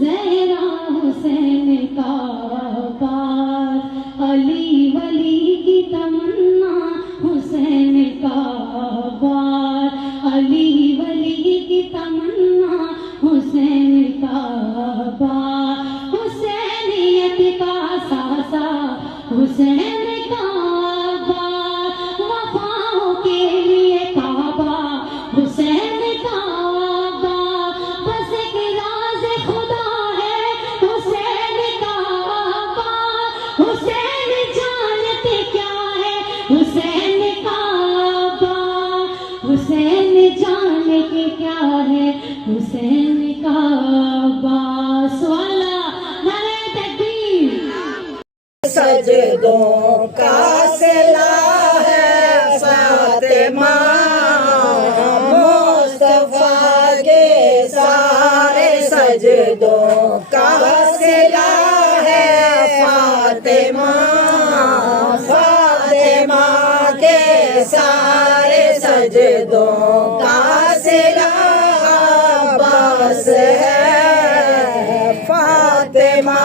जहरा हुसैन का बार, अली वली की तमन्ना हुसैन का बार, अली वली की तमन्ना हुसैन का बार, हुसैनियत का सासा हुसैन का बार, वफाओं के लिए काबा हुसैन का बार, बस एक राज खुदा है हुसैन का बार, हुसैन जानते क्या है हुसैन का बार, हुसैन जाने के क्या है हुसैन का बार। स्वाला नारे तकबीर। सजदों का सिला है फातिमा, मुस्तफा के सारे सजदों का सिला है फातिमा, फातिमा के सारे सजदों का सिला अब्बास है, फातिमा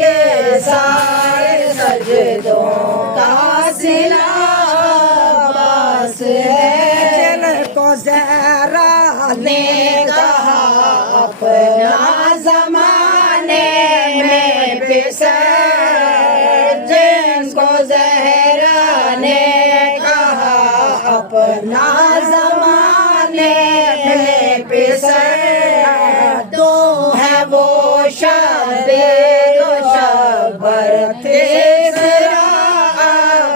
के सारे सजदों का सिला अब्बास है। जिनको ज़हरा ने कहा अपना ज़माने में बिसर, जिनको ज़हरा ने कहा अपना ज़माने में बिसर, दो है वो शबे शबर तीसरा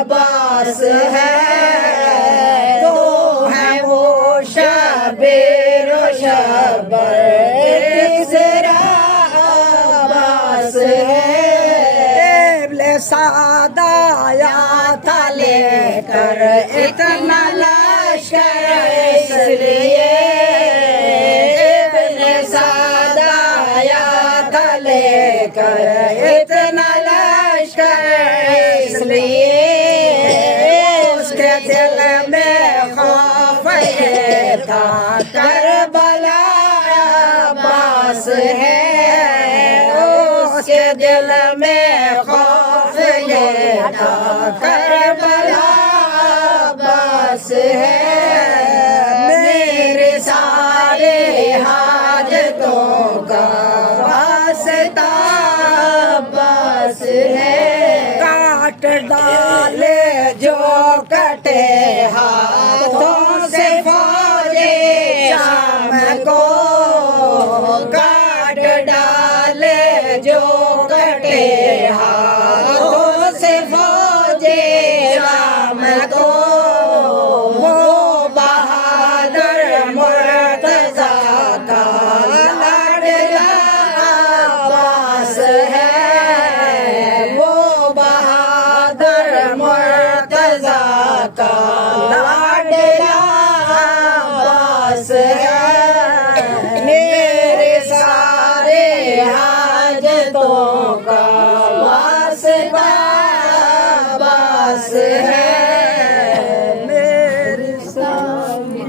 अब्बास है, दो है वो शबीर शबर तीसरा अब्बास है। इब्ने सादा आया था लेकर इतना लश्कर, इसलिए इब्ने सादा आया था लेकर इतना लश्कर, इसलिए उसके दिल में खौफ ये था करबला अब्बास है, उसके दिल में खौफ ये था करबला अब्बास है। मेरे सारे हाजतों का वास्ता अब्बास है, काट डाले जो कटे हाथों से फौजे शाम को, काट डाले जो कटे हाथों से फौजे शाम को, वो बहादुर मुर्तज़ा का लाडला अब्बास है, वो बहादुर मुर्तज़ा का लाडला अब्बास है। मेरे सारे हाजतों का वास्ता अब्बास है। मेरे सारे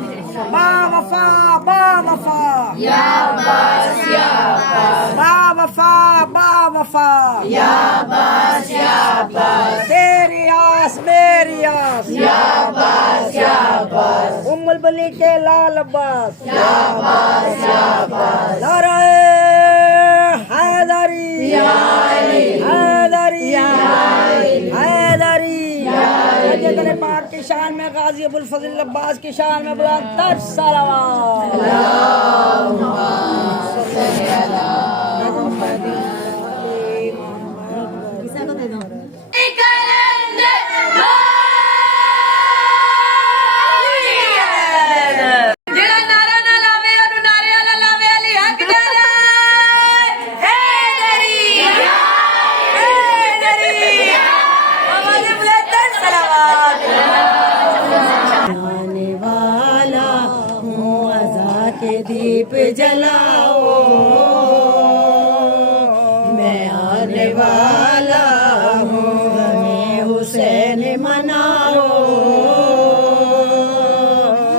बावफा बावफा या अब्बास या अब्बास, बावफा बावफा या अब्बास या अब्बास, तेरी आस मेरी आस या अब्बास या अब्बास, उम्मुल बनी के लाल अब्बास या अब्बास या अब्बास, नारे हैदरी या अली, हैदरी या अली, हैदरी या अली। अजय पाक की शान में गाजी अबुल फजल अब्बास की शान में बुलंद तर सलावत। अल्लाहुम्मा सल्ली अला मुहम्मद। दीप जलाओ, मैं आने वाला हूँ, हमें हुसैन मनाओ,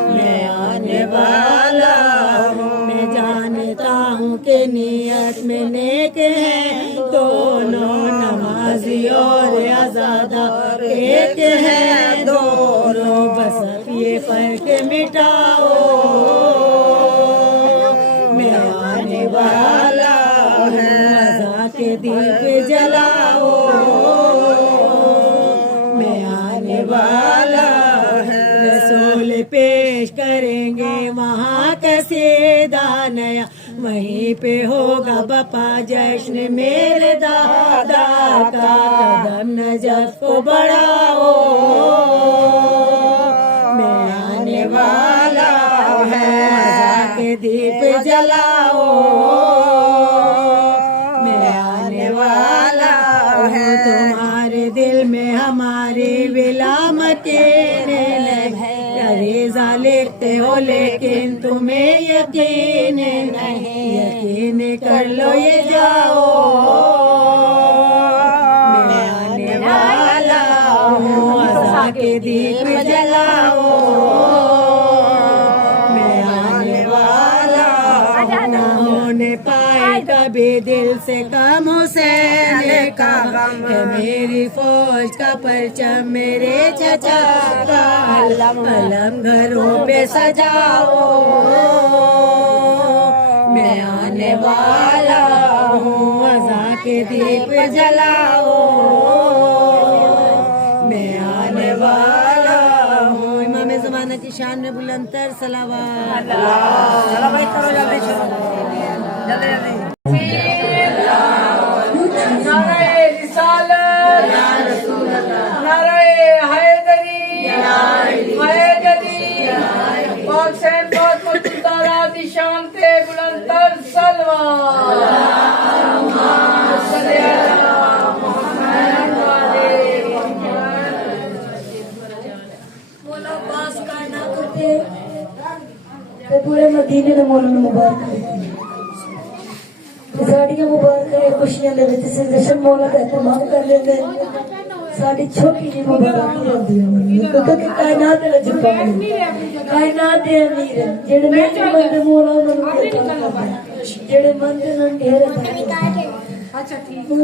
मैं आने वाला हूँ, मैं जानता हूँ कि नियत जिसमें नेक है दोनों, नमाजी और आजादा एक है दोनों, बस अब ये फर्क मिटाओ, मैं आने वाला हूँ, मज़ा के दीप जलाओ, मैं आने वाला है। रसूल पेश करेंगे वहाँ कसीदा नया, वहीं पे होगा बपा जश्न मेरे दादा का, कदम नजफ को बढ़ाओ, मैं आने वाला है, मज़ा के दीप जलाओ, मैं आने वाला हूँ, तुम्हारे दिल में हमारी विलाम मकीने लगे, अरीज़ा लिखते हो लेकिन तुम्हें यकीन नहीं, यकीन कर लो ये जाओ, मैं आने वाला हूँ, अज़ा के दीप जलाओ, मैं आने वाला हूँ, ना होने पाए कभी दिल से कम हुसैन का गम है, मेरी फौज का परचम मेरे चचा का अलम घरों पे सजाओ, मैं आने वाला हूँ, अज़ा के दीप जलाओ, मैं आने वाला हूँ। इमाम ज़माना की शान में बुलंदतर सलावत। नारे रिसालत, नारे हैदरी, हैदरी, पाक से पाक को तुतारा दी शान ते बुलंदतर सलवात। मौला पास कायनात करते ते पूरे मदीने दे मौला नूं मुबारक ते साड़ियां मुबारक खुशियां दे विच जश्न मौला दा इत्माम कर लेंदे, साड़ी छोटी जी मुबारक होंदी है क्योंकि कायनात दे विच कायनात दे अमीर जेड़े मंद मौला उन्हां नूं करदा, जेड़े मंद नूं ढेर अच्छा ठीक है।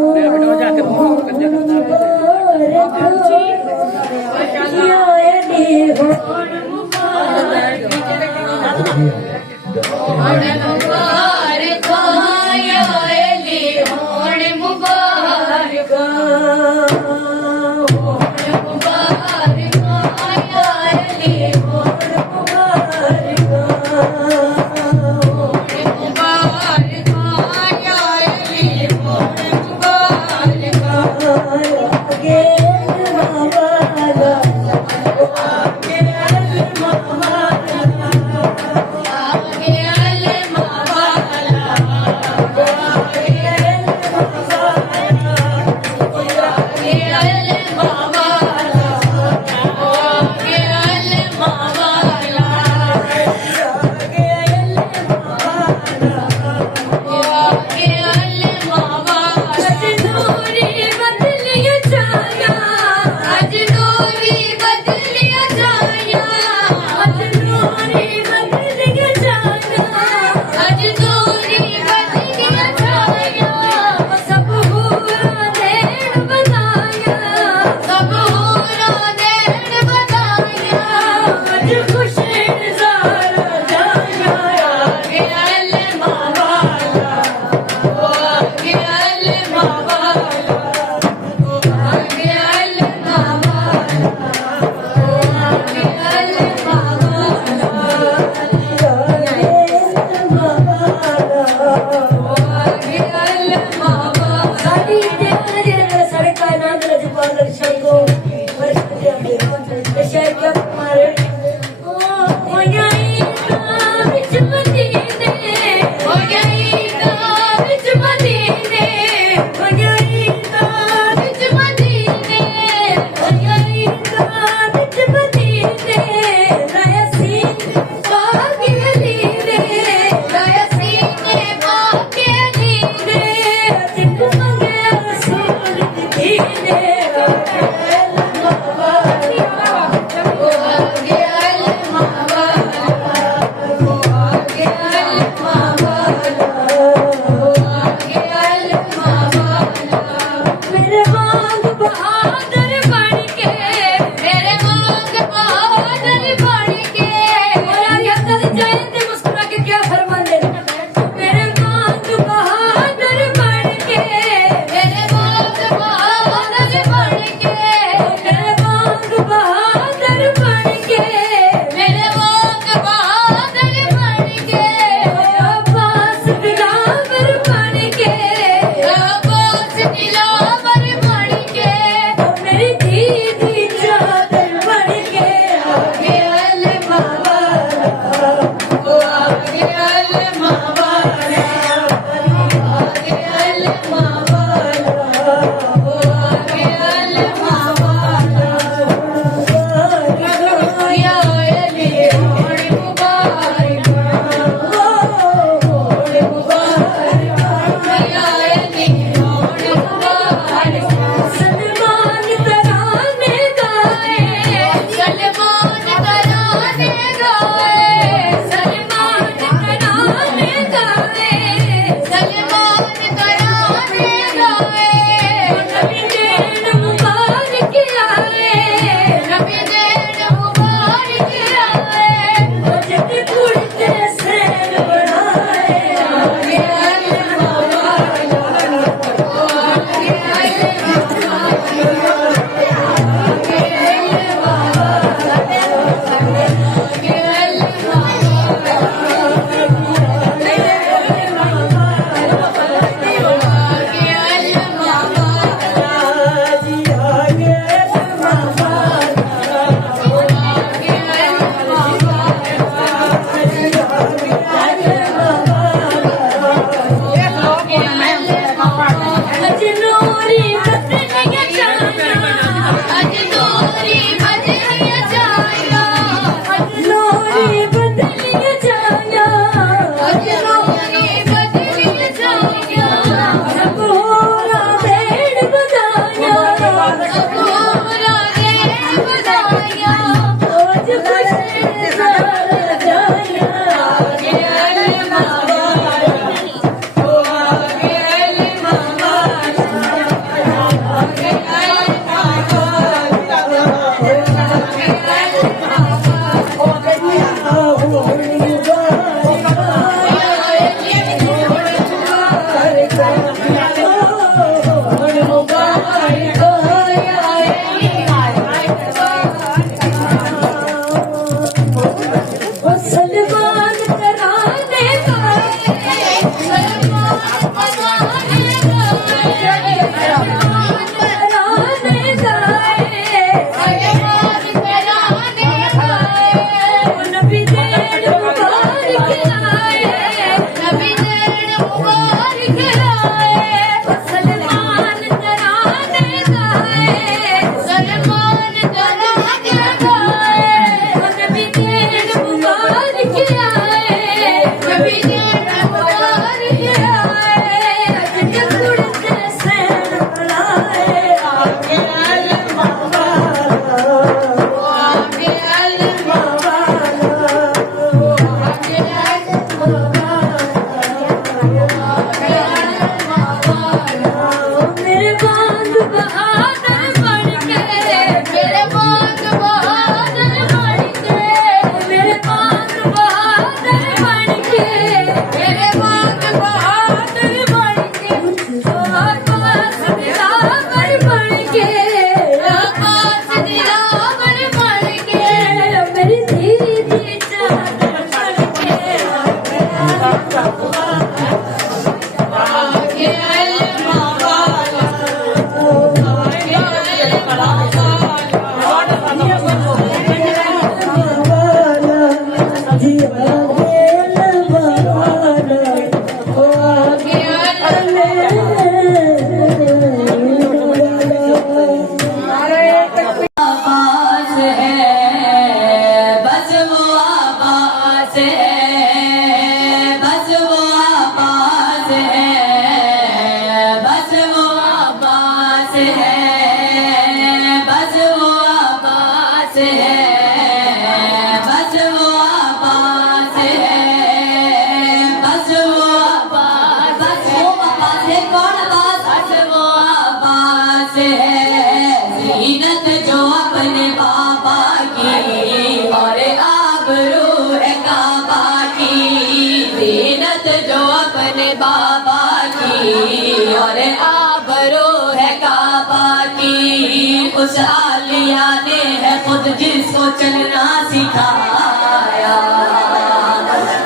और आबरो है काबा की। उस आलिया ने है खुद जिसको चलना सिखाया,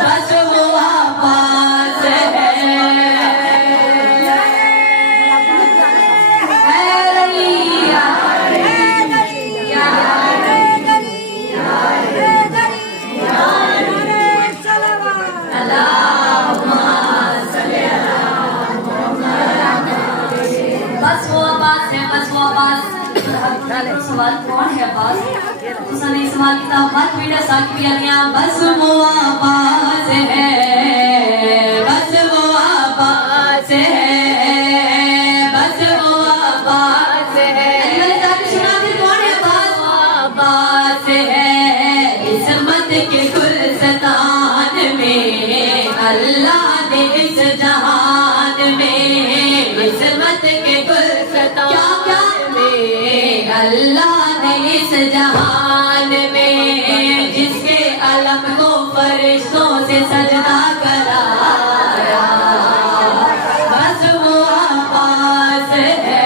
बस वो आवाज़ है। सवाल कौन है अब्बास? उसने सवाल किताब मत पीड़ा साकिया बस वो आवाज़ है, बस वो आवाज़ है, बस वो आवाज़ है। मैंने ताकि सुना दे कौन है अब्बास? आवाज़ है इस्मत के गुलस्तान में, अल्लाह ने इस जहान में इस्मत के गुलस्तान में, अल्लाह ने इस जहान में जिसके अलम को फरिश्तों से सजदा कराया, बस वो आवाज़ है।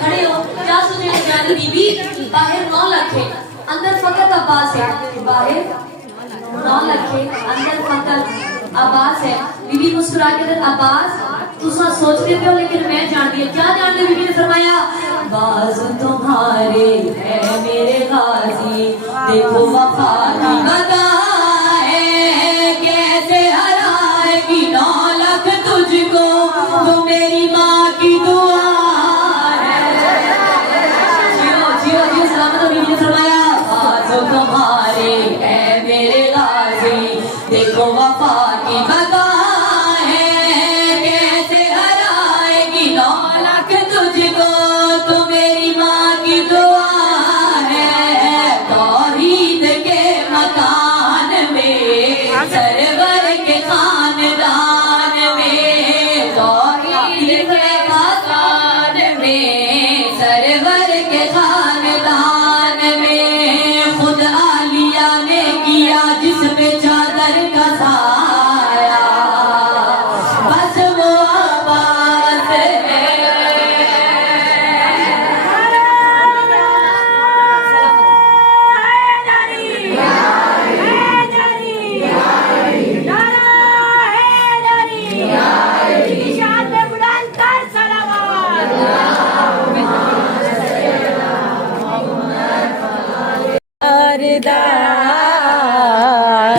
खड़े हो क्या सोचे जाने बीबी? बाहर 9 लाख है, अंदर फकत अब्बास है। बाहर 9 लाख है, अंदर फकत अब्बास है। बीबी मुस्कुरा के अब्बास तुसा सोचते हो, लेकिन मैं जानती है। क्या जानते? बीबी ने फरमाया बाज़ तुम्हारे है मेरे गाजी, देखो वफा की बदा है। इसको वफा की बता है, कैसे हराएगी 9 लाख तुझको, तो मेरी माँ की दुआ है। तौहीद के मकान में, सरवर के खानदान में, तौहीद के मकान में, सरवर के खानदान में, खुद आलिया ने किया जिस पे चादर का साया, बस वो आवाज है।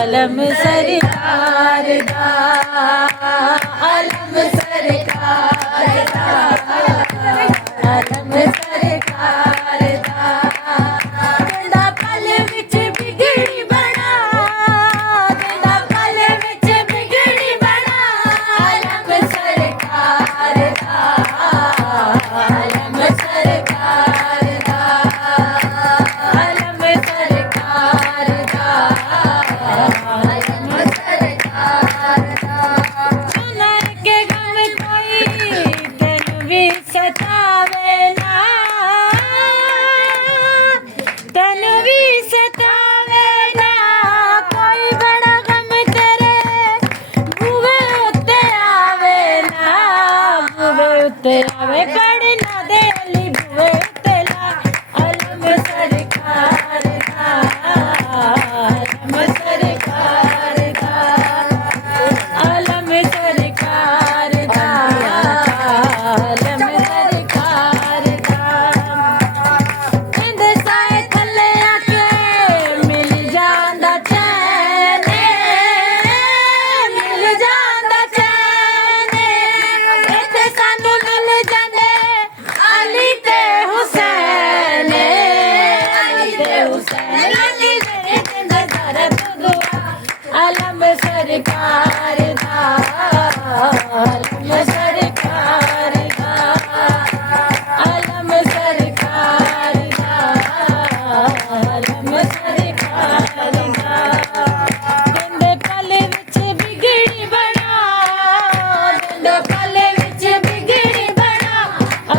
आलम सरकार दा, आलम सरकार दा, आलम सरकार दा, गंदा पल विच बिगड़ी बना, गंदा पल विच बिगड़ी बना, आलम सरकार दा, आलम सरकार दा, आलम सरकार दा, आलम सरकार दा। सुनर के गम कोई तन भी सतावे ना, तन भी सतावे ना, कोई बड़ा गम तेरे बुवे उत्ते आवे ना, बुवे उत्ते आवे पढ़ना दे अली बुवे उत्ते ला, आलम सरकार दा, आलम सरकार दा, आलम सरकार दा, आलम सरकार दा। इंद साए थल्ले आके मिल जांदा चैन, मिल जांदा चैन, इत्थे सानू मिल जांदे अली ते हुसैन, अली ते हुसैन, अली दे जिंद दरद दुआ, आलम सरकार दा, आलम सरकार दा, आलम सरकार दा, आलम सरकार दा। जिंदे पल विच बिगड़ी बना, जिंदे पल विच बिगड़ी बना,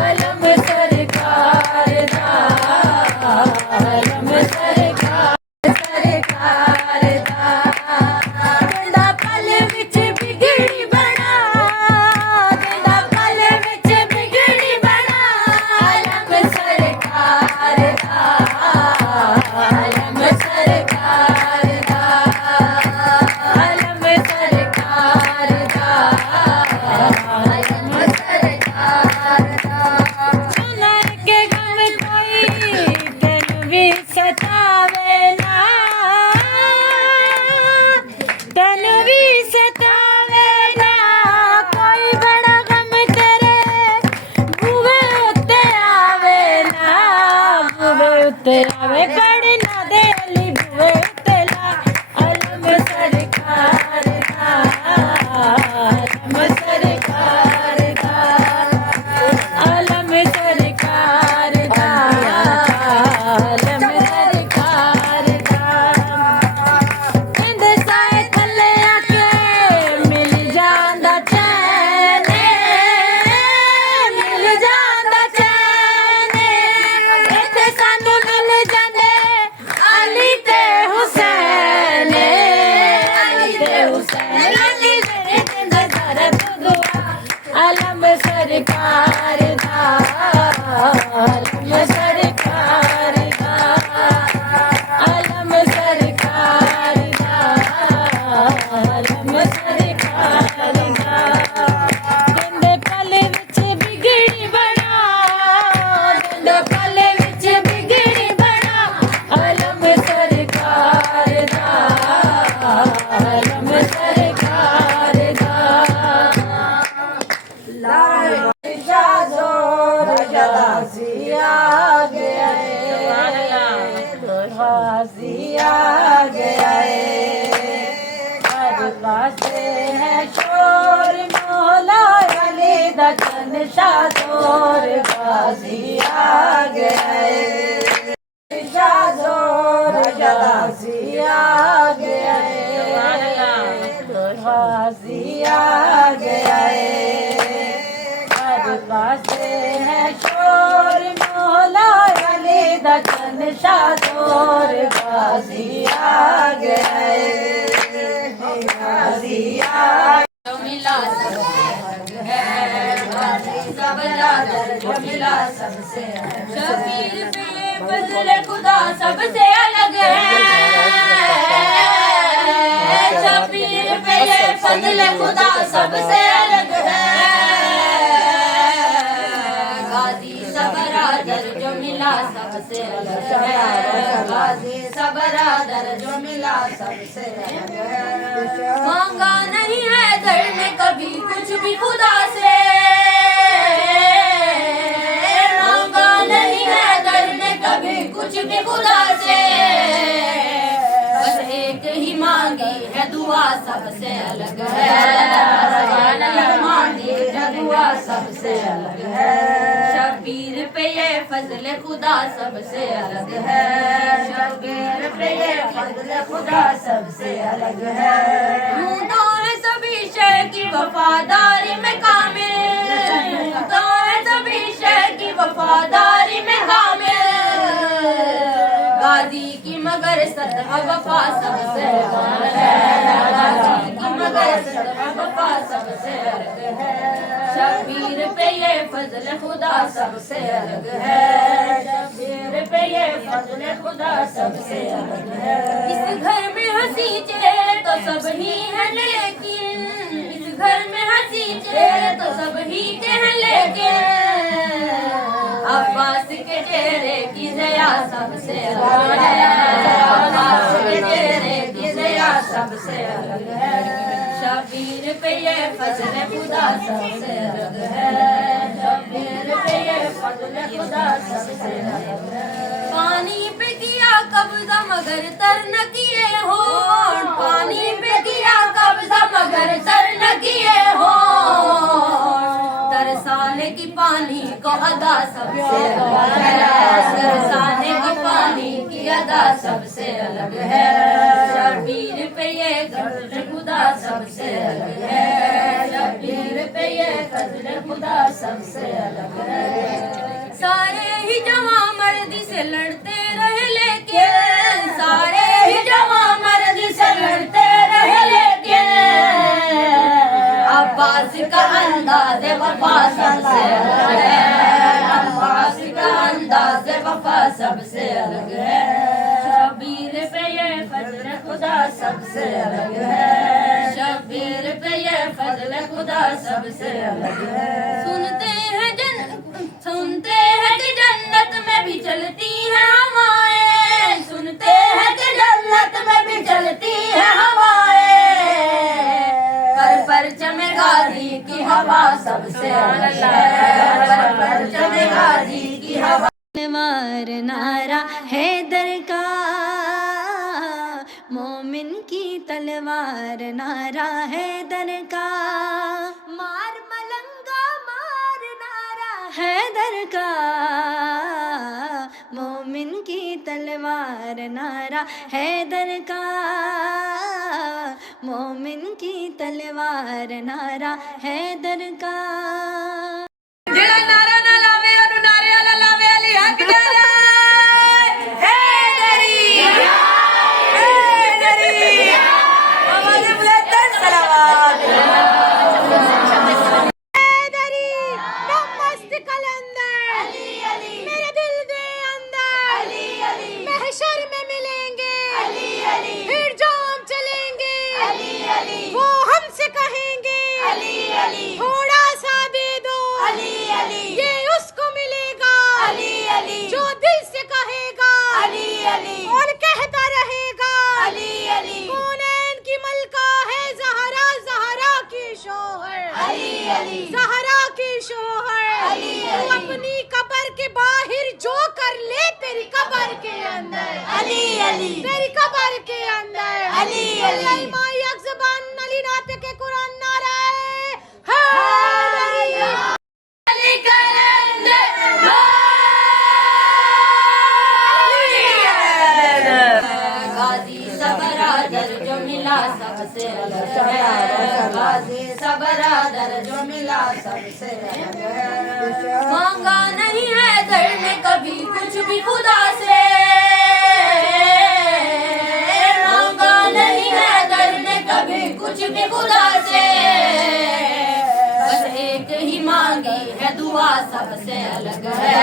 आलम सरकार दा, आलम सरकार सरकार दा, जिंदा पल विच बिगड़ी बना, जिंदा पल विच बिगड़ी बना, आलम सरकार दा, आलम सरकार दा, आलम सरकार दा, आलम सरकार दा। सुनर के गम कोई तन भी सतावे ना, तन भी सतावे ना, कोई बड़ा गम तेरे बुवे उत्ते आवे ना, बुवे उत्ते आवे पढ़ना दे अली बुवे उत्ते ला, आलम सरकार दा, आलम सरकार दा, आलम सरकार दा, आलम सरकार दा। इंद साए थल्ले आके मिल जांदा चैन, मिल जांदा चैन, इत्थे सानू मिल जांदे अली ते हुसैन, अली ते हुसैन, अली दे जिंद दरद दुआ, आलम सरकार दा, आलम सरकार दा, आलम सरकार दा, आलम सरकार दा। जिंदे पल विच बिगड़ी बना, जिंदे पल विच बिगड़ी बना, आलम सरकार दा, आलम सरकार दा। ला वास्ते है शोर मौला अली दचन शाजोर गाजी आ गए शाजोर गाजी आ गए गाजी आ गए वास्ते है शोर मौला अली दचन शाजोर गाजी आ गए गाजी आ जो मिला सबसे है गाजी सबरादर जो मिला सबसे शबीर पे फजले खुदा सबसे अलग है शबीर पे फजले खुदा सबसे अलग है गाजी सबरादर जो मिला सबसे अलग है गाजी सबरादर जो मिला सबसे अलग है मांगा नहीं है दर ने कभी कुछ भी खुदा से मांगा नहीं है दर ने कभी कुछ भी खुदा से बस एक ही मांगी है दुआ सबसे अलग है मांगी है दुआ सबसे अलग है शबीर पे ये फजले खुदा सबसे अलग है शबीर पे ये फजले खुदा सबसे अलग है ढूंढो है सभी शय की वफादारी में कामिल ढूंढो है सभी शय की वफादारी में कामिल गाजी की मगर सतह वफा सबसे अलग है गाजी की मगर सतह वफा सबसे अलग है शबीर पे ये फजल खुदा सबसे अलग है शबीर पे ये फजल खुदा सबसे अलग है इस घर में हंसी चेहरे तो सब ही है लेकिन इस घर में हंसी चेहरे तो सब ही के हैं लेकिन अब्बास के चेहरे की ज़या सबसे अलग है अब्बास के चेहरे की ज़या सबसे अलग है शबीर पे ये फजल खुदा सबसे अलग है शबीर पे ये फजल खुदा सबसे अलग है पानी पे किया कब्जा मगर तर न किए हो पानी पे किया कब्जा मगर तर न किए हो तरसाने की पानी को अदा सबसे अलग है तरसाने की पानी की अदा सबसे अलग है शबीर पे ये फजल खुदा सबसे अलग है शबीर पे ये फजल खुदा सबसे अलग है सारे ही जवां मर्दी से लड़ते रहे लेकिन सारे ही जवां मर्दी से लड़ते रहे लेकिन अब्बास का अंदाज़ वफा सबसे अलग है अब्बास का अंदाज़ वफा सबसे अलग है शबीर पे ये फजल खुदा सबसे अलग है शबीर पे ये फजल खुदा सबसे अलग है सुनते हैं कि जन्नत में भी चलती है हवाएं सुनते हैं कि जन्नत में भी चलती है हवाएं पर चमे गाजी की हवा सबसे अलग है पर चमे गाजी की हवा तलवार नारा हैदर का मोमिन की तलवार नारा हैदर का मार मलंगा मार नारा हैदर का मोमिन की तलवार नारा हैदर का मोमिन की तलवार नारा हैदर का ਜਿਹੜਾ ਨਾਰਾ ਨਾ ਲਾਵੇ ਉਹਨੂੰ ਨਾਰੇ ਵਾਲਾ ਲਾਵੇ ਅਲੀ ਹੱਕ ਜਾਣਾ ਹੈਦਰੀ ਆਵਾਜ਼ ਬੁਲੰਦ ਸਲਾਵਤ हैदरी मस्त कलंदर अली अली मेरे दिल दे अंदर अली अली महशर में मिलेंगे अली अली फिर जाम चलेंगे अली अली वो हमसे कहेंगे अली अली थोड़ा सा दे दो अली अली ये उसको मिलेगा अली अली जो दिल से कहेगा अली अली और कहता रहेगा अली अली कौनैन की मलका है ज़हरा ज़हरा की शोहर अली अली ज़हरा की शोहर तू अपनी कब्र के बाहर जो कर ले तेरी कब्र के अंदर अली अली अली तेरी कब्र के अंदर अली अली अली माई एक ज़बान अली नात के कुरान नारा हैदरी अली कलंदर गाजी सबरादर जो मिला सबसे अलग है गाजी सबरादर जो मिला सबसे अलग है मांगा नहीं है दर ने कभी कुछ भी खुदा से मांगा नहीं है दर ने कभी कुछ भी खुदा से बस एक ही मांगी है दुआ सबसे अलग है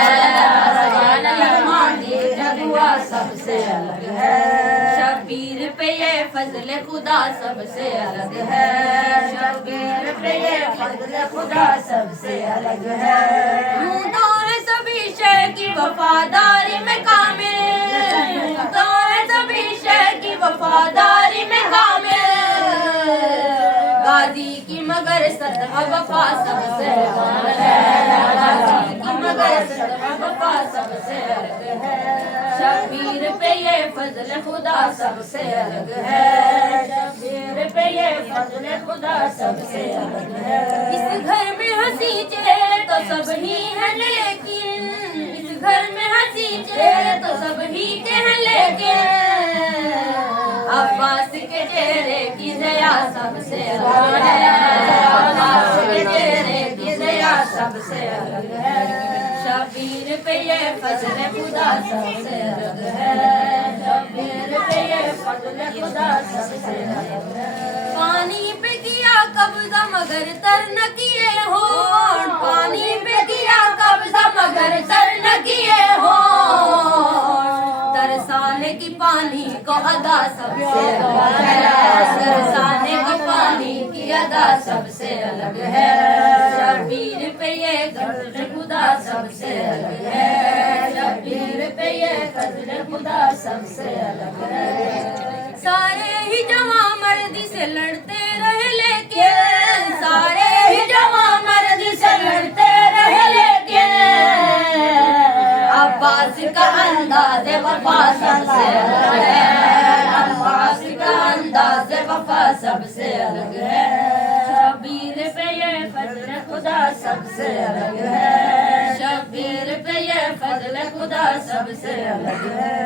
मांगी है दुआ सबसे अलग है शबीर पे ये फजल खुदा सबसे अलग है शबीर पे ये फजल खुदा सबसे अलग है ढूंढो है सभी शय की वफादारी में कामिल ढूंढो है सभी शय की वफादारी में कामिल गाजी की मगर सतह वफा सबसे अलग है गाजी की मगर सतह वफा सबसे अलग है शबीर पे ये फजल खुदा सबसे अलग है शबीर पे ये फजल खुदा सबसे अलग है इस घर में हंसी चेहरे तो सब ही है लेकिन इस घर में हंसी चेहरे तो सब ही के हैं लेकिन अब्बास के चेहरे की ज़या सबसे अलग है अब्बास के चेहरे की ज़या सबसे अलग है शबीर पे ये फजल खुदा सबसे अलग है शबीर पे ये फजल खुदा सबसे अलग है पानी पे किया कब्जा मगर तर न किए हो पानी पे किया कब्जा मगर तर न किए हो तरसाने की पानी को अदा सबसे अलग है तरसाने की पानी की अदा सबसे अलग है शबीर पे ये फजल खुदा सबसे अलग है शबीर पे ये फजल खुदा सबसे अलग है सारे ही जवां मर्दी से लड़ते रहे लेकिन सारे ही जवां मर्दी से लड़ते रहे लेकिन अब्बास का अंदाज़ वफा सबसे अलग है अब्बास का अंदाज़ वफा सबसे अलग है शबीर पे ये फजल खुदा सबसे अलग है शबीर पे ये फजल खुदा सबसे अलग है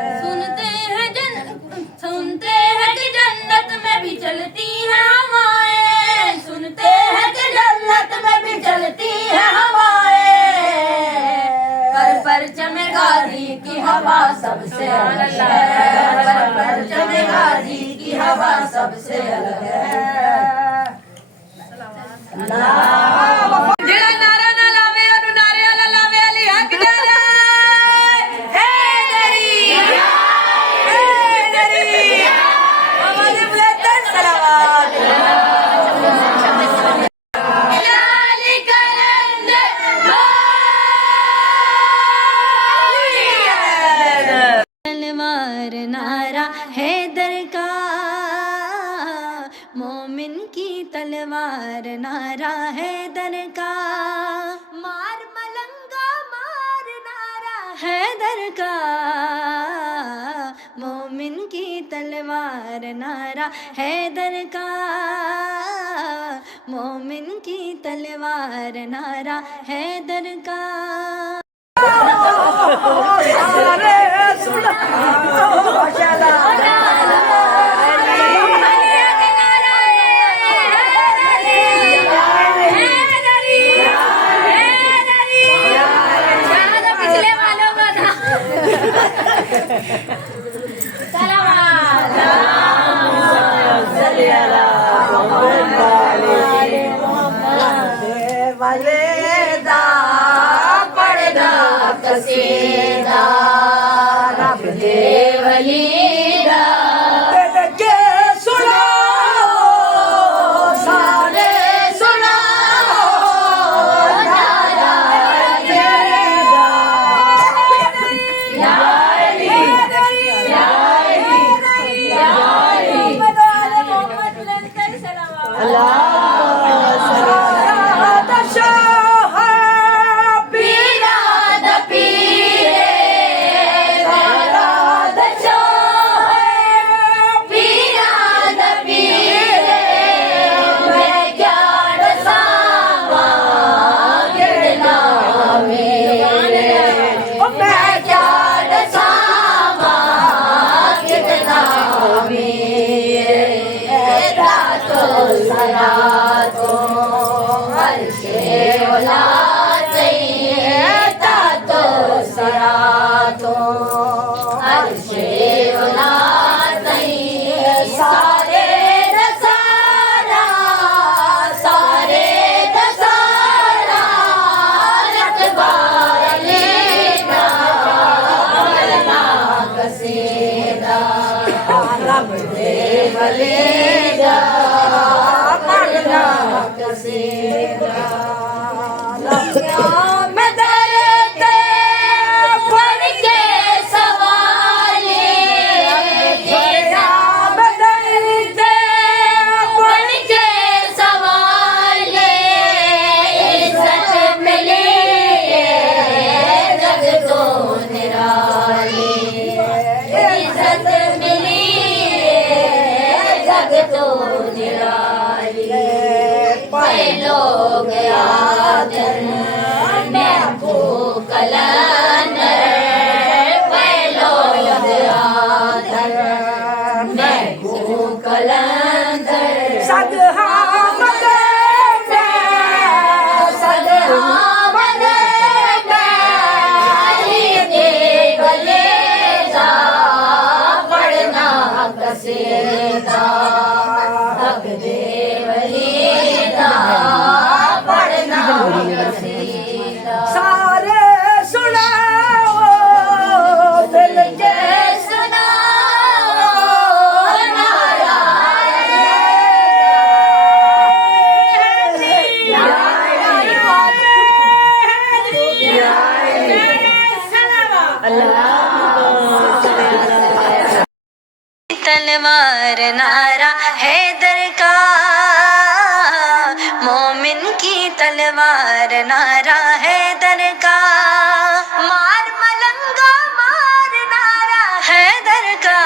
सुनते हैं कि जन्नत में भी चलती है हवाएं सुनते हैं कि जन्नत में भी चलती है हवाएं पर चमे गाजी की हवा सबसे अलग है पर चमे गाजी की हवा सबसे अलग है ਜਿਹੜਾ ਨਾਰਾ ਨਾ ਲਾਵੇ ਉਹਨੂੰ ਨਾਰੇ ਵਾਲਾ ਲਾਵੇ ਅਲੀ ਹੱਕ ਨਾਰਾ ਹੈਦਰੀ ਹੈਦਰੀ ਆਵਾਜ਼ ਬੁਲੰਦ ਸਲਾਵਤ अली कलंदर तलवार नारा हैदर का मोमिन की तलवार नारा हैदर का मार मलंगा मार नारा हैदर का मोमिन की तलवार नारा हैदर का मोमिन की तलवार नारा हैदर का अरे सुन वलेदा पढ़ना कसीदा रब दे वलीदा के सुनाओ सारे सुनाओ दादा वलीदा या अली या अली या अली मोहम्मद सल्लल्लाहु अलैहि पीरा द पीरे सरातो हर्षे ओलाते तातो सरातो हर्षे ओलाते सारे दसारा रखवाले ना कसेदा रब दे बलेगा पढ़ना कसेदा लम्या में दरते पढ़ के सवाले लम्या में दरते पढ़ के सवाले इज्जत मिले जग तो निराले इज्जत मिली जग तो निराले लोग आदर मैं को कलंदर लोग आदर मैं को कलंदर सदहा पढ़ना कसेदा रब दे वलीदा पढ़ना कसेदा सारे सुनाओ दिल के सुनाओ तलवार नारा हैदर का मोमिन की तलवार नारा हैदर का मार मलंगा मार नारा हैदर का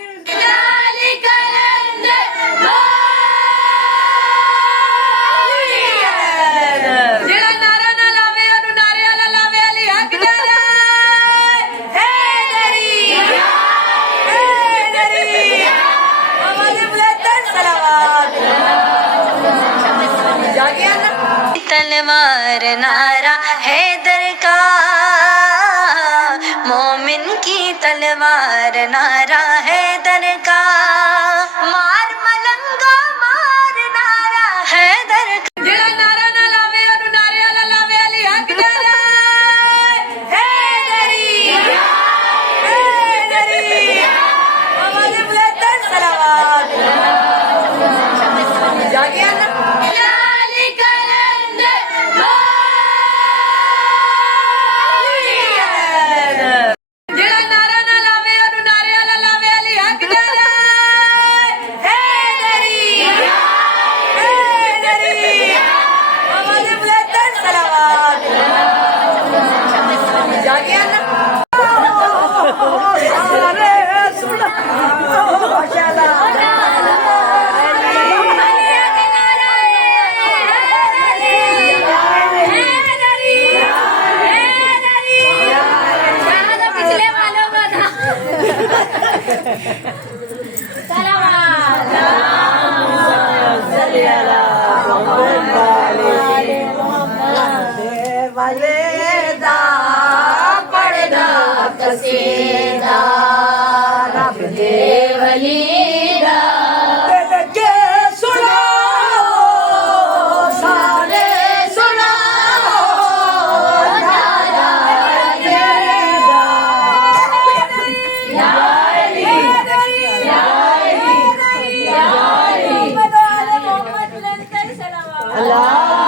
ਜਿਹੜਾ ਨਾਰਾ ਨਾ ਲਾਵੇ ਉਹਨੂੰ ਨਾਰੇ ਵਾਲਾ ਲਾਵੇ ਅਲੀ ਹੱਕ ਨਾਰਾ ਹੈਦਰੀ ਆਵਾਜ਼ ਬੁਲੰਦ ਸਲਾਵਤ ਜਾਗਿਆ ਨਾ तलवार नारा हैदर का मोमिन की तलवार नारा हैदर का मार मलंगा मार नारा हैदर का ਜਿਹੜਾ ਨਾਰਾ ਨਾ ਲਾਵੇ ਉਹਨੂੰ ਨਾਰੇ ਵਾਲਾ ਲਾਵੇ ਅਲੀ ਹੱਕ ਨਾਰਾ ਹੈਦਰੀ ਆਵਾਜ਼ ਬੁਲੰਦ ਸਲਾਵਤ ਜਾਗਿਆ ਨਾ ਜਿਹੜਾ ਨਾਰਾ ਨਾ ਲਾਵੇ ਉਹਨੂੰ ਨਾਰੇ ਵਾਲਾ ਲਾਵੇ ਅਲੀ ਹੱਕ ਨਾਰਾ ਹੈਦਰੀ ਆਵਾਜ਼ ਬੁਲੰਦ ਸਲਾਵਤ ਜਾਗਿਆ ਨਾ ਸਾਰੇ ਸੁਣਾ ਮਾਸ਼ਾਅੱਲਾ वलेदा पढ़ना कसीदा रब दे वलीदा दिल के सुनाओ सारे सुनाओ नारा हैदरा या अली या अली या अली मोहम्मद लंदन सलावत अल्लाह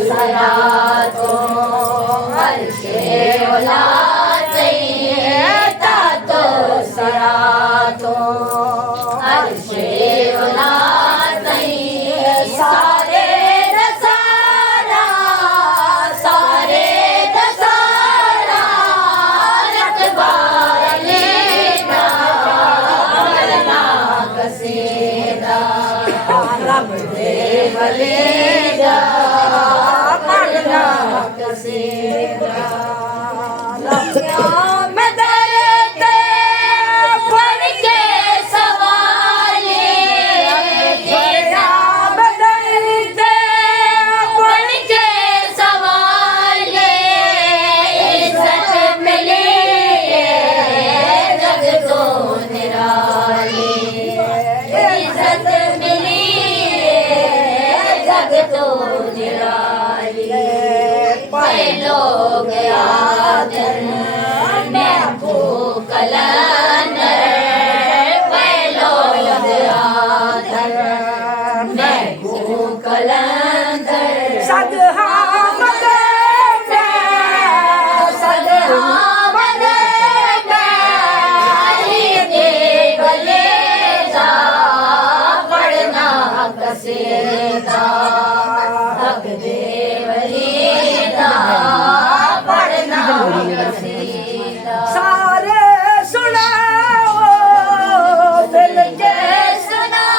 सरातो हर्षे ओलाते तातो सरातो हर्षे ओलाते सारे दसारा कसीदा में दरते बन के सवाले में दरते बन के सवाले इज्जत मिली जग तो निराली इज्जत मिली जग तो निराली लोग आदर मैं कलंदर लोग आदर मैं कलंदर सदहा गले जा पढ़ना कसीदा हक देवरीदा पढ़ना कसीदा सारे सुनाओ दिल के सुनाओ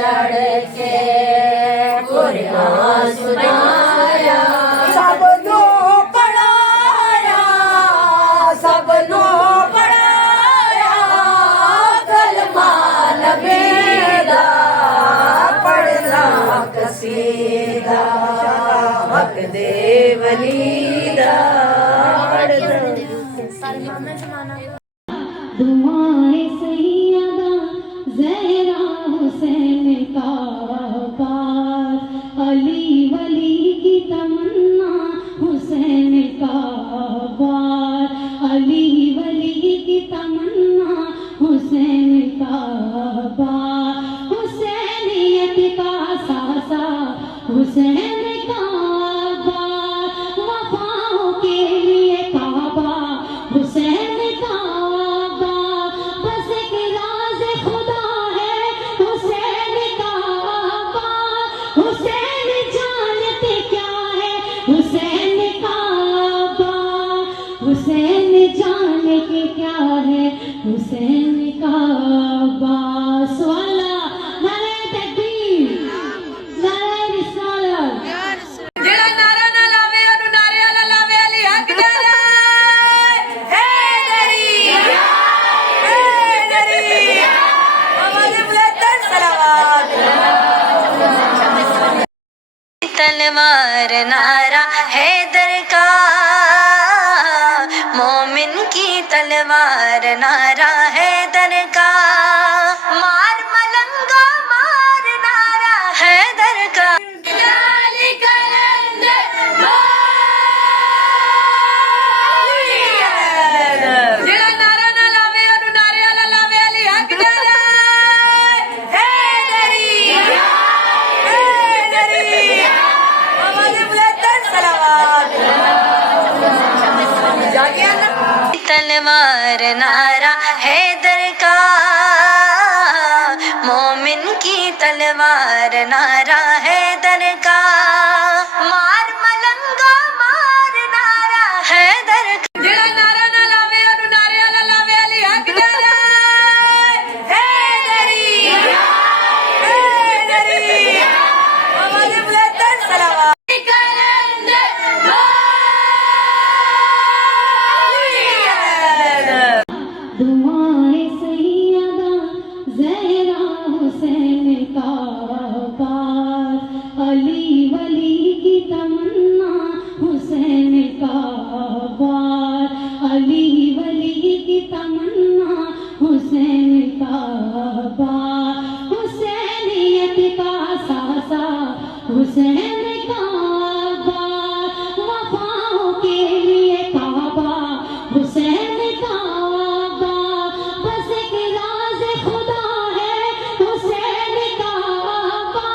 चढ़ के सुनाया सबनो पढ़ाया सबनो पढ़ाया कलमा नबीदा पढ़ना कसीदा हक देवलीदा दुआए सैयदा ज़हरा हुसैन का बार अली वली की तमन्ना हुसैन का बार अली वली की तमन्ना हुसैन का बार हुसैनियत का सासा हुसैन का बार वफाओं के लिए काबा हुसैन का हुसैन जाने के क्या है हुसैन का बास वाला नारे तकबीर नारे रिसालत जेड़ा नारा ना लावे ओनु नारे वाला लावे अली हक डाला हैदरी आवाज़ बुलंद सलावत तलवार नारा हैदर का मोमिन की तलवार नारा हैदर का मार मलंगा मार नारा हैदर का लाली कलंदर जेड़ा नारा ना लावे ओनु नारे वाला लावे अली हक डाला हैदरी आवाज़ बुलंद सलावत जागिया ना तलवार नारा हैदर का मोमिन की तलवार नारा हैदर का मार मलंगा मार नारा हैदर का जेड़ा नारा ना लावे ओनु नारे वाला लावे अली हक डाला हैदरी आवाज़ बुलंद सलावत दुआए सैयदा ज़हरा हुसैन का बार अली वली की तमन्ना हुसैन का बार अली वली की तमन्ना हुसैन का बार हुसैन काबा, वफाओं के लिए काबा, हुसैन काबा, बस एक राज खुदा है हुसैन काबा,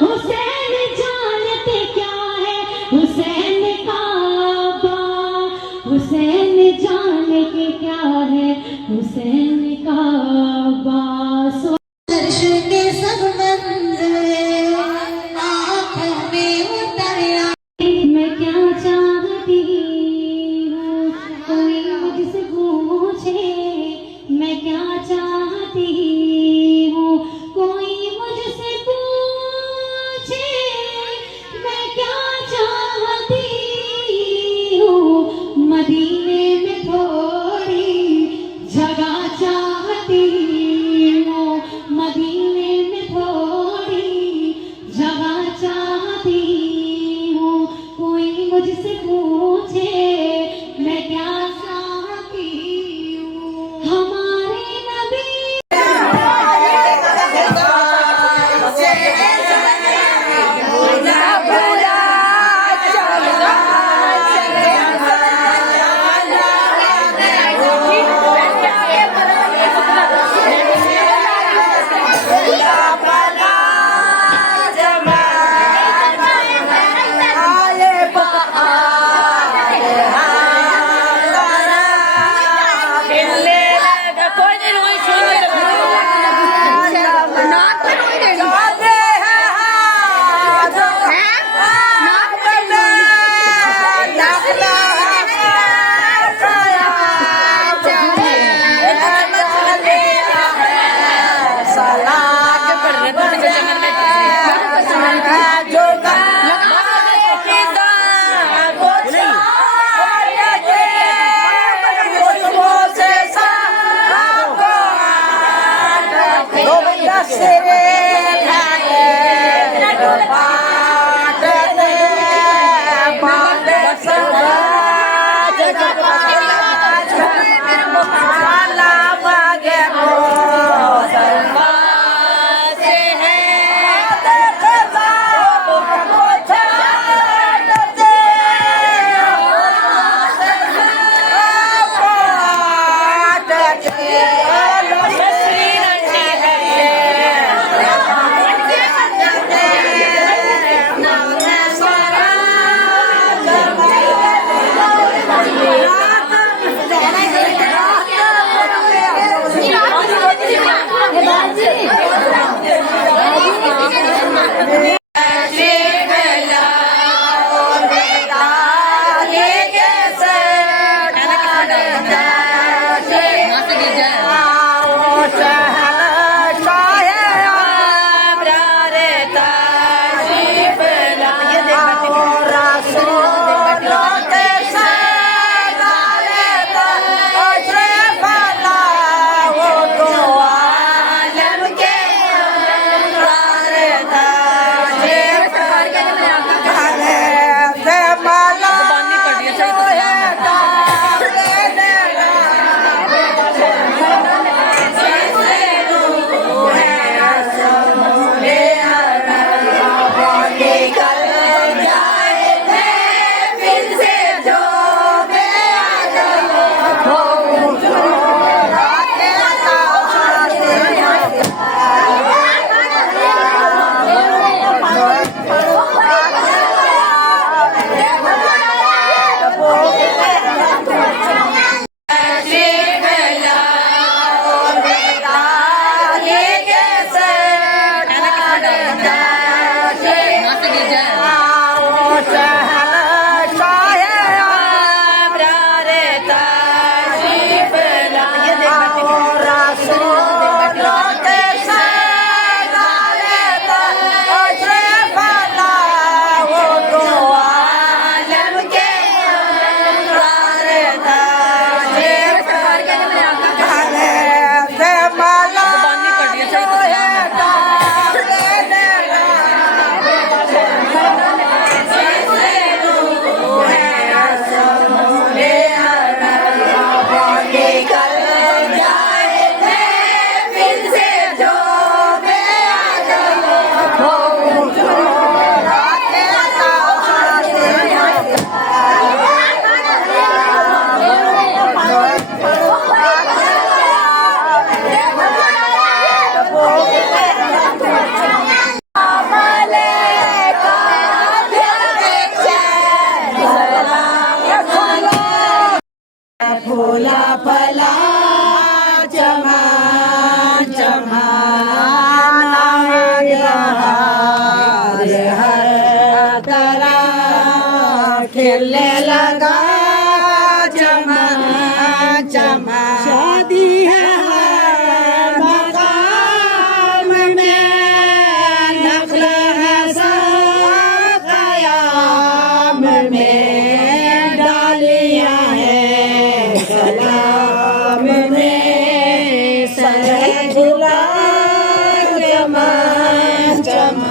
हुसैन जानते क्या है हुसैन काबा, हुसैन जाने के क्या है हुसैन काबा। अर्श के सब मंज़र आँखों में उतर आए, मैं क्या चाहती हूँ कोई मुझसे पूछे, मैं क्या चाहती हूँ कोई मुझसे पूछे, मैं क्या चाहती हूँ मदीने में थोड़ी जगह चाहती हूँ, मदीने में थोड़ी जगह चाहती हूँ, कोई मुझसे पूछे मैं क्या चाहती हूँ। हमारे नबी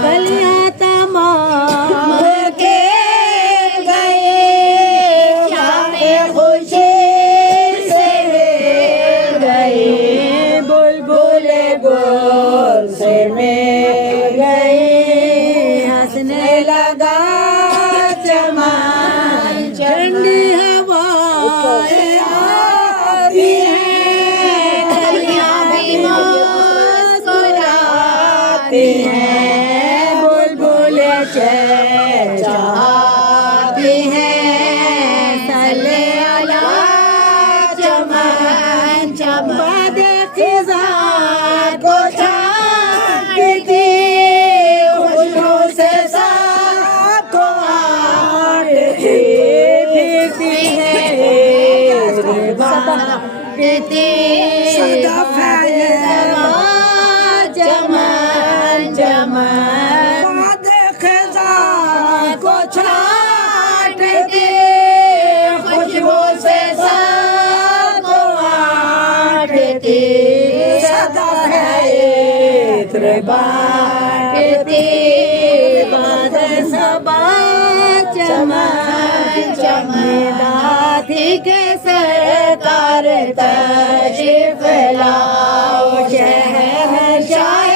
गलियां तमाम के गए शामे खुशी से गए बुलबुल गुल से में गए हंसने लगा चमन ठंडी हवाएं आती हैं कलियां भी मुस्कुराती हैं बुलबुल चहचहाती हैं सले अला चमन चमन खिज़ा को छांटती खुशबू से सबको आटती फिरती है बांटती सदफ है चमन चमन बाद खिज़ा को छांटती खुशबू से सबको आटती सदफ है इत्र बांटती बाद सबा चमन चमन थी के सरकार तशरीफ लाओ शहंशाह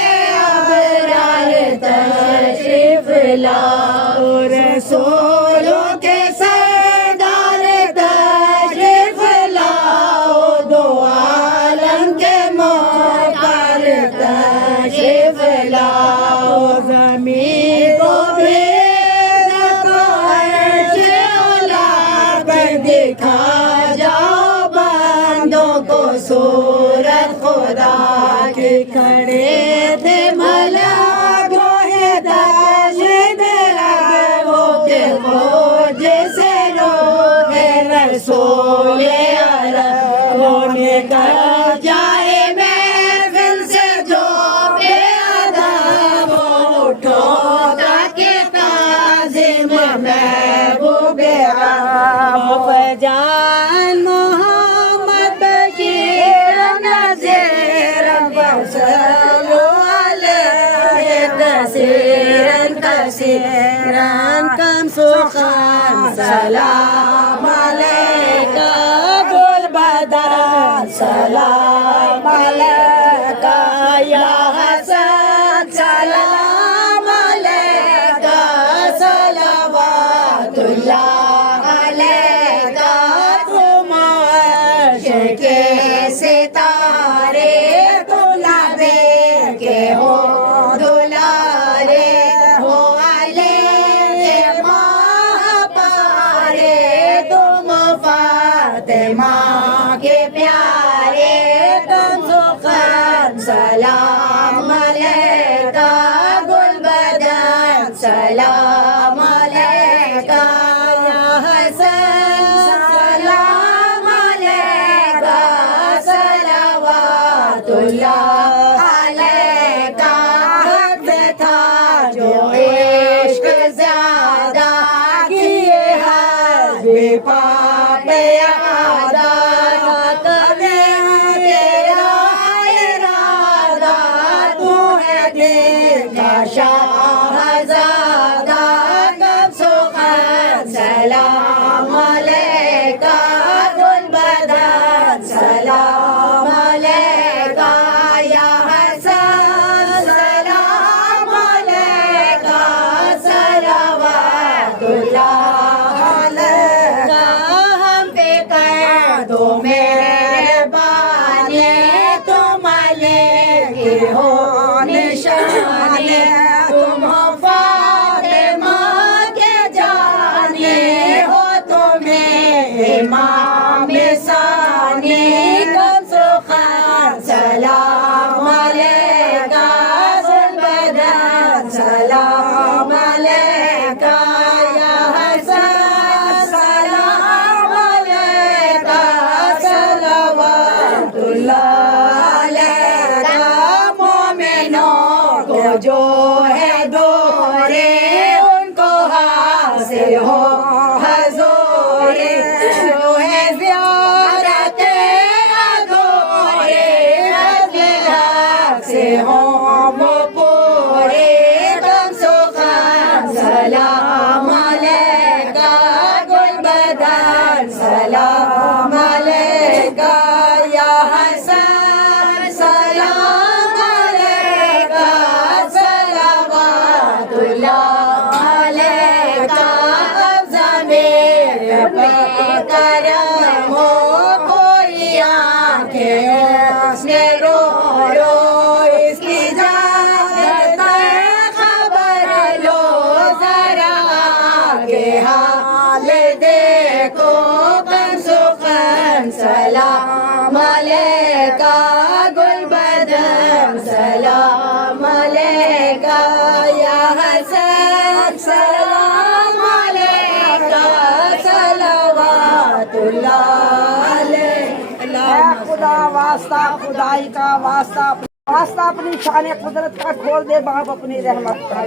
अबरार तशरीफ लाओ रसूलों के सरदार तशरीफ लाओ दो आलम के मोहतार तशरीफ लाओ ज़मीन को भी देखा जाओ बंदों को सूरत खुदा के खड़े थे मला गोहे दाशिद वो के खोज से रोहे रसूले होने का जाए महफिल से जो बेअदब उठो ताकि ताज़िम महबूबे जान मोहम्मद बशीर नज़ीर बसलो अलैहि कसीरन कसीरन कम सुखान सलाम अलैका गुल बदन सलाम अलैका या हसन सलाम अलैका सलवातुल्लाह के सितारे दुलारे के हो दुलारे हो आले पारे तुम फातिमा के प्यारे तुम सुखान सलाम अलैका गुल बदन सलाम अलैका या हसन सलाम अलैका सलवातुल्लाह अलैका हक था जो इश्क ज़्यादा किए हर बेपाक यादा कभी तेरा इरादा तू है दिल का शाहज़ादा कब सुखान सलाम अलैका गुल बदन सलाम अलैका या हसन सलाम अलैका सलवातुल्लाह अलैका हम पे कर दो मेहरबानी तुम लेके हो निशाने तुम हो फातिमा के जाने हो तुम्हें इमाम सानी कम सुखान सलाम अलैका गुल बदन सलाम अलैका या हसन सलाम अलैका सलवातुल्लाह अलैका मोमिनों को जो है दोरे उनको हासिल हो हजूरे जो है ज़ियारत अधूरे से हो वो पूरे कम वास्ता खुदाई का वास्ता अपनी शान कुदरत का खोल दे बाप अपनी रहमत का।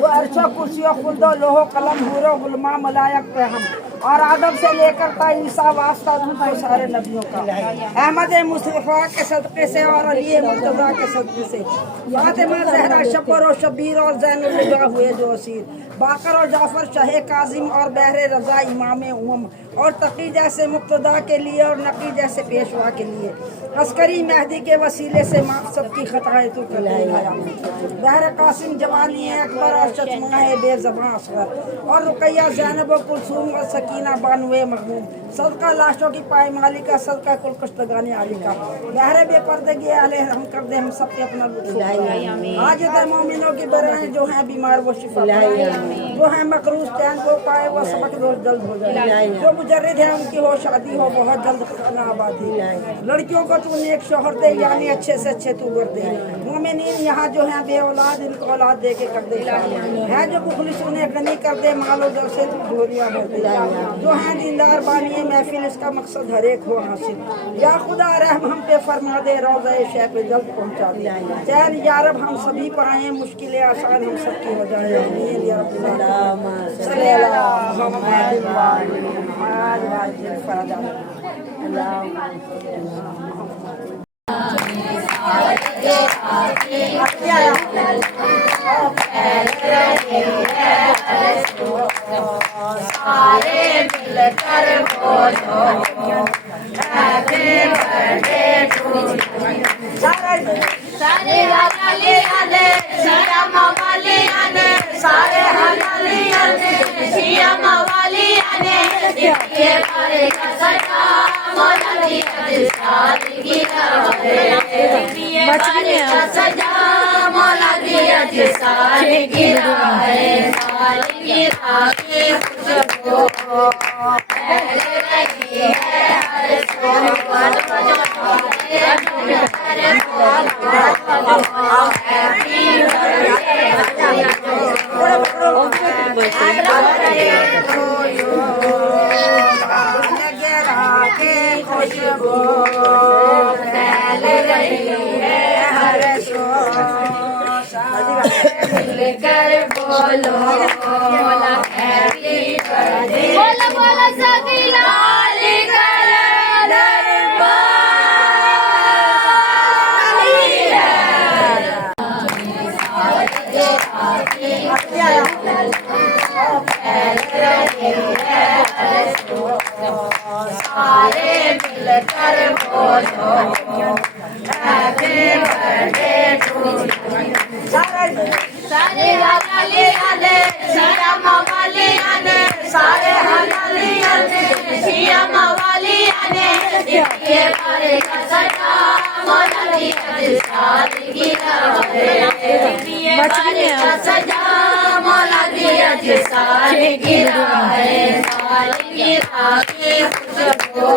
वो अर्शो कुर्सी खुल्दो लोहो कलम हूरो गुलमा मलायक पे हम और आदम से लेकर ता ईसा वास्ता तुमको सारे नबियों का। अहमद मुस्तफा के सदक़े से और अली मुर्तज़ा के सदक़े से फातिमा ज़हरा शब्बर और शबीर और ज़ैनुल निगाह हुए जो असीर बाकर और जाफर शाह काजिम और बहरे रज़ा इमाम उमम और तकी जैसे मुक्तदा के लिए और नकी जैसे पेशवा के लिए अस्करी मेहदी के वसीले से माफ सबकी खताएं तू कर लाया। बहर कासिम जवानी अकबर और शतमा है बेज़बां असगर और रुकैया ज़ैनब और कुलसूम और सकीना बानुए मखमूम सदका लाशों की पायमाली का सदका कुल कश्तगानी आली का बहरे बेपर्दगी आले हम कर दे हम सबके अपना लुत्फ आज दे मोमिनों की बराएं जो हैं बीमार वो शिफा जो हैं मकरूज चैन को पाए वो सबक रोज जल्द हो जाए जो मुजर्रिद है उनकी हो शादी हो बहुत जल्द खाना आबादी लड़कियों को तू नेक शोहर दे यानी अच्छे से अच्छे तू कर दे मोमिनीन यहाँ जो हैं बे औलाद इनको औलाद दे के कर दे है जो मुखलिस उन्हें गनी कर दे मालो दर से तू झोलियाँ भर दे जो हैं दीनदार बानी महफिल इसका मकसद हर एक हो हासिल या खुदा रहम हम पे फरमा दे रोज़ा शह पे जल्द पहुँचा दे चैन यारब हम सभी पाए मुश्किलें आसान हम सबकी हो जाए आमीन या रब्बल आलमीन सल्लल्लाहु अलैहि सारे मिलकर बोलो हैप्पी बर्थडे टू सारे हलालियां ने सिया मवालियां ने सारे हलालियां ने सिया मवालियां ने ये बारे का सदा मौला की सादगी रहे ये बारे का सदा मौला की सादगी रहे सादगी रहे खुशबू फैल रही है हर सोमवार हैप्पी बर्थडे टू यू खुशबू फैल रही है हर मिलकर बोलो हैप्पी बर्थडे बोलो बोलो सभी लाल सारे मिलकर बोलो हैप्पी बर्थडे टू सारे हलालियां ने सिया मवालियां ने सारे हलालियां ने सिया मवालियां ने ये बारे का सदा मौला की सादगी रहे ये बारे का सदा मौला की सादगी रहे सादगी रहे खुशबू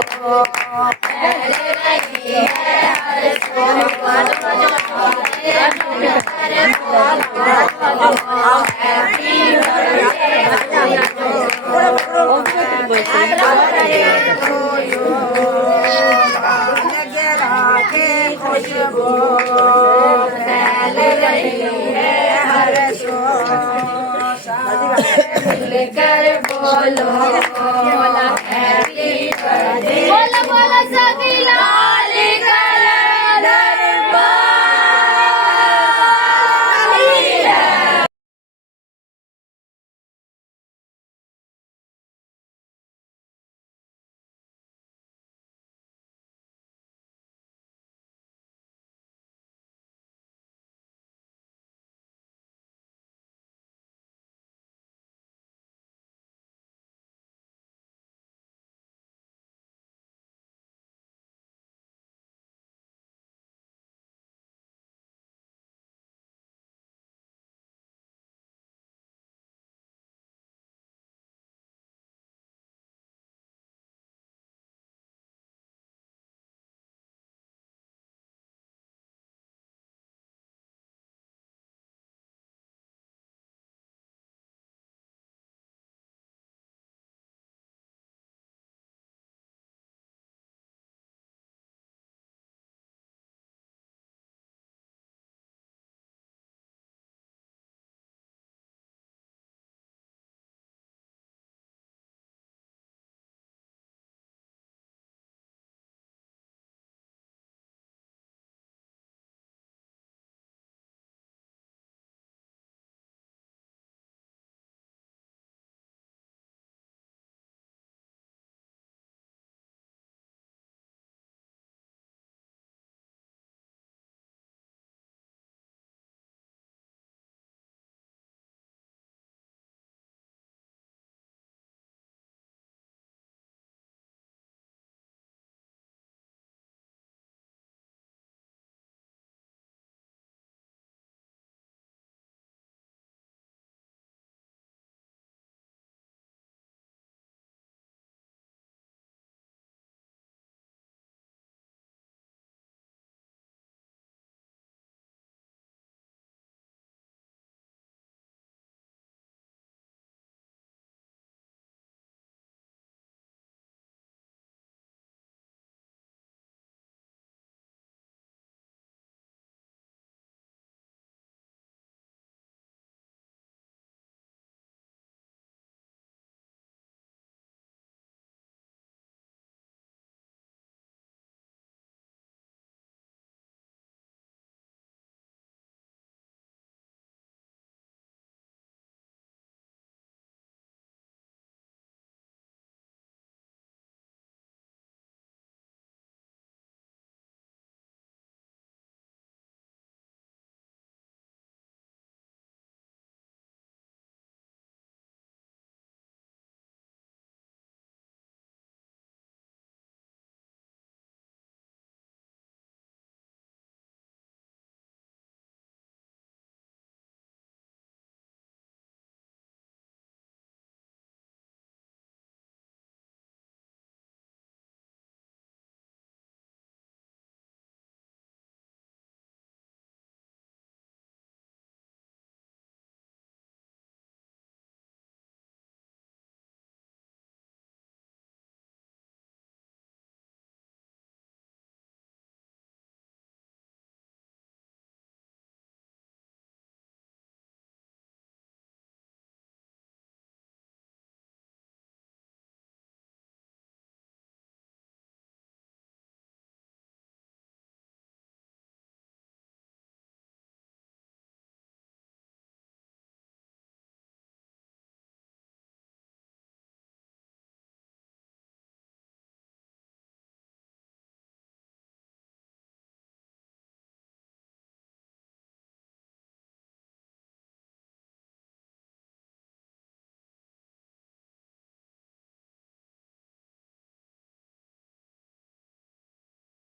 फैल रही है हर सोमवार हैप्पी बर्थडे टू यू खुशबू फैल रही है हर मिलकर बोलो हैप्पी बर्थडे बोलो बोलो सभी